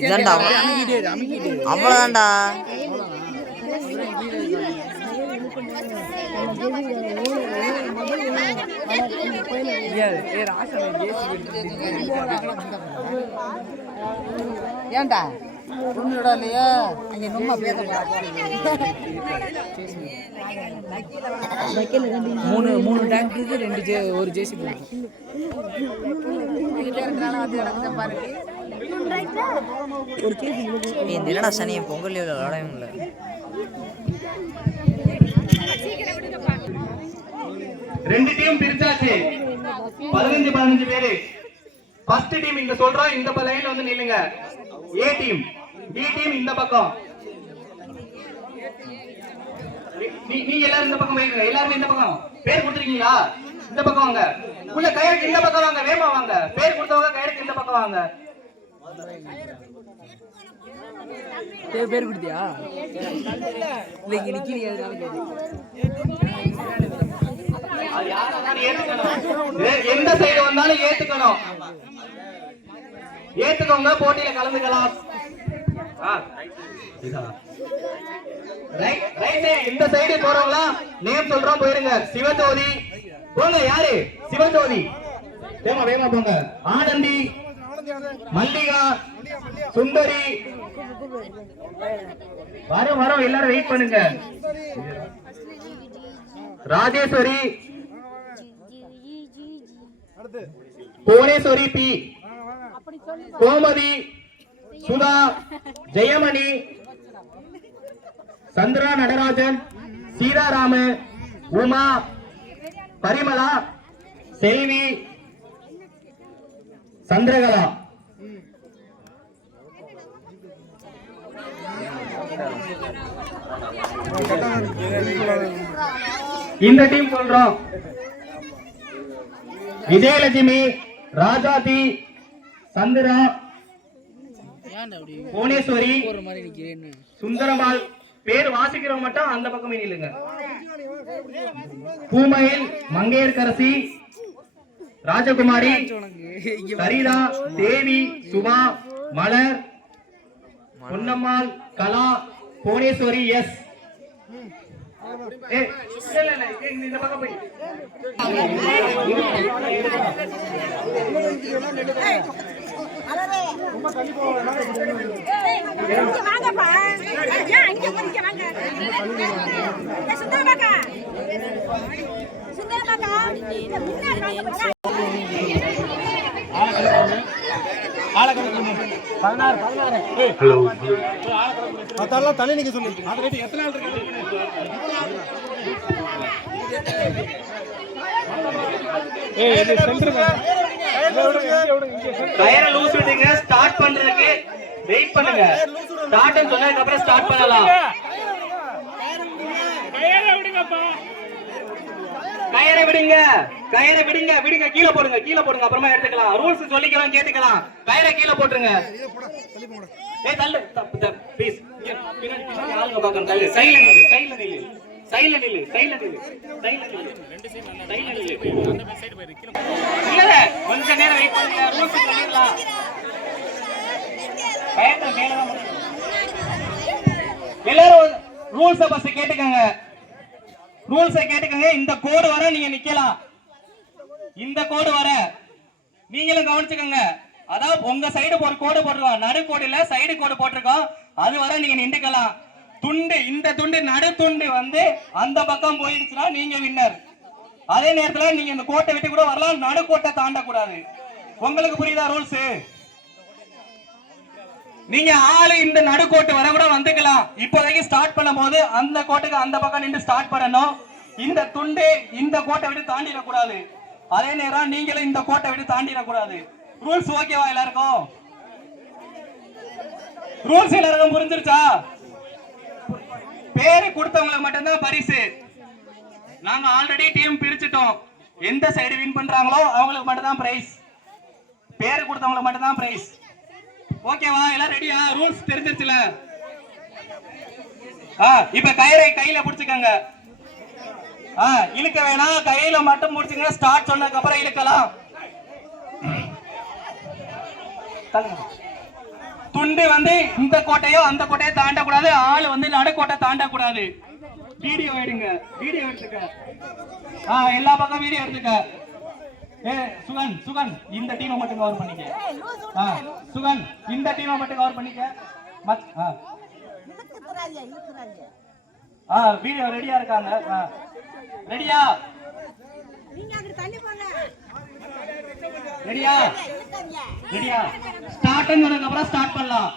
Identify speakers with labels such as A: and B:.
A: இதான்டா அவ்வளோதான்டா
B: ஏன்டா பொண்ணு இல்லையா? அங்கே ரொம்ப மூணு மூணு டேங்க் இருக்கு ரெண்டு ஜே ஒரு ஜேசிபி இருக்கு
A: ஏய், இந்த என்னடா சனி பொங்கல் லீவில் விளையாடவே முடியல
C: ரெண்டு டீம் பிரிச்சாச்சு. பதினஞ்சு பதினஞ்சு பேரு. ஃபர்ஸ்ட் டீம் இங்க சொல்றோம் இந்த லைன்ல வந்து நில்லுங்க. ஏ டீம் பி டீம் இந்த பக்கம். நீ- எல்லாரும் இந்த பக்கம் போயிருங்க. எல்லாரும் இந்த பக்கம். பேர் கொடுத்துருக்கீங்களா? இந்த பக்கம் வாங்க. உள்ள கயிறுக்கு இந்த பக்கம் வாங்க. வேமா வாங்க. பேர் கொடுத்தவங்க கயிறுக்கு இந்த பக்கம் வாங்க.
B: பேர் கொடுத்தியா? இல்லை இங்கே
C: எ- எந்த சைடு வந்தாலும் ஏத்துக்கணும். ஏத்துக்கோங்க போட்டியில கலந்துக்கலாம் ஆ, இதா. ரைட் ரைட் சைடு இந்த சைடு போறவங்களா? நேம் சொல்றோம் போயிருங்க. சிவஜோதி. போங்க யாரு? சிவஜோதி. வேகமா வேகமா போங்க. ஆனந்தி. மல்லிகா. சுந்தரி. வரோம் வரோம். எல்லாரும் வெயிட் பண்ணுங்க. ராஜேஸ்வரி. புவனேஸ்வரி பி. கோமதி. சுதா ஜெயமணி சந்திரா நடராஜன் சீதாராம உமா பரிமளா செல்வி சந்திரகலா. இந்த டீம் சொல்றோம் விஜயலட்சுமி ராஜாதி சந்திரா புவனேஸ்வரி சுந்தரமால் பேர் வாசிக்கிறவங்க மட்டும் அந்த பக்கமே நில்லுங்க. பூமயில் மங்கையர்கரசி ராஜகுமாரி சரிதா தேவி சுபா மலர் பொன்னம்மாள் கலா புவனேஸ்வரி எஸ். இந்த பக்கம் போய்.
D: சொல்லு. அது எத்தனை இருக்கு ஏய் இது சென்டர்
C: கயிறை லூஸ் விடுங்க ஸ்டார்ட் பண்றதுக்கு வெயிட் பண்ணுங்க. ஸ்டார்ட் சொன்னதுக்கு அப்புறம் ஸ்டார்ட் பண்ணலாம். கயிறை விடுங்க கயிறை விடுங்க விடுங்க. கீழே போடுங்க கீழே போடுங்க. அப்புறமா எடுத்துக்கலாம். ரூல்ஸ் சொல்லிக்கலாம் கேட்டுக்கலாம். கயிறை கீழே போட்டுருங்க. ஏய் தள்ளு. ப்ளீஸ் ஆளுங்க பார்க்கணும். தள்ளு. சைடுல நில்லு சைடுல நில்லு இல்ல கொஞ்ச நேரம் வெயிட் பண்ணுங்க ரூல்ஸ் மேல தான். எல்லாரும் ரூல்ஸ ஃபர்ஸ்ட் கேட்டுக்கங்க. ரூல்ஸ கேட்டுக்கங்க. இந்த கோடு வர நீங்க நிக்கலாம். இந்த கோடு வர. நீங்களும் கவனிச்சுக்கோங்க. அதான் உங்க சைடு ஒரு கோடு போட்டிருக்கோம். நடு கோடு இல்ல சைடு கோடு போட்டிருக்கோம். அது வர நீங்க நின்றுக்கலாம். துண்டு இந்த துண்டு நடு துண்டு வந்து அந்த பக்கம் போயிடுச்சுன்னா நீங்க வின்னர் அதே நேரத்துல நீங்க இந்த கோட்டை விட்டு கூட வரலாம் நடு கோட்டை தாண்டக்கூடாது. உங்களுக்கு புரியுதா ரூல்ஸ் நீங்க ஆளு இந்த நடுக்கோட்டு வர கூட வந்துக்கலாம். இப்போதைக்கு ஸ்டார்ட் பண்ணும் போது அந்த கோட்டுக்கு அந்த பக்கம் நின்று ஸ்டார்ட் பண்ணணும். இந்த துண்டு இந்த கோட்டை விட்டு தாண்டிடக்கூடாது. அதே நேரம் நீங்களும் இந்த கோட்டை விட்டு தாண்டிடக்கூடாது. ரூல்ஸ் ஓகேவா எல்லாருக்கும்? ரூல்ஸ் எல்லாருக்கும் புரிஞ்சிருச்சா? பேரு கொடுத்தவங்களுக்கு மட்டும்தான் பரிசு. நாங்க ஆல்ரெடி டீம் பிரிச்சுட்டோம். எந்த சைடு வின் பண்றாங்களோ அவங்களுக்கு மட்டும்தான் பிரைஸ் பேரு கொடுத்தவங்களுக்கு மட்டும்தான் பிரைஸ் ஓகேவா எல்லாம் ரெடியா ரூல்ஸ் தெரிஞ்சிருச்சுல? ஆ இப்ப கயிறை கையில புடிச்சுக்கங்க. ஆ இழுக்க வேணாம். கையில மட்டும் முடிச்சுங்க ஸ்டார்ட் சொன்னதுக்கு அப்புறம் இழுக்கலாம். துண்டு வந்து இந்த கோட்டையோ அந்த கோட்டையோ தாண்டக்கூடாது. ஆள் வந்து நடுக்கோட்டை தாண்டக்கூடாது. வீடியோ எடுங்க. வீடியோ எடுத்துக்க. ஆ எல்லா பக்கம் வீடியோ எடுத்துக்க. ஏ சுகன் சுகன் இந்த டீமை மட்டும் கவர் பண்ணிக்க. ஆ சுகன் இந்த டீமை மட்டும் கவர் பண்ணிக்க. மத் ஆ. ஆ வீடியோ ரெடியா இருக்காங்க. ஆ. ரெடியா
E: நீங்க அங்க தள்ளி போங்க.
C: ரெடியா? ரெடியா? ஸ்டார்ட்னு சொன்னதுக்கு அப்புறம் ஸ்டார்ட் பண்ணலாம்.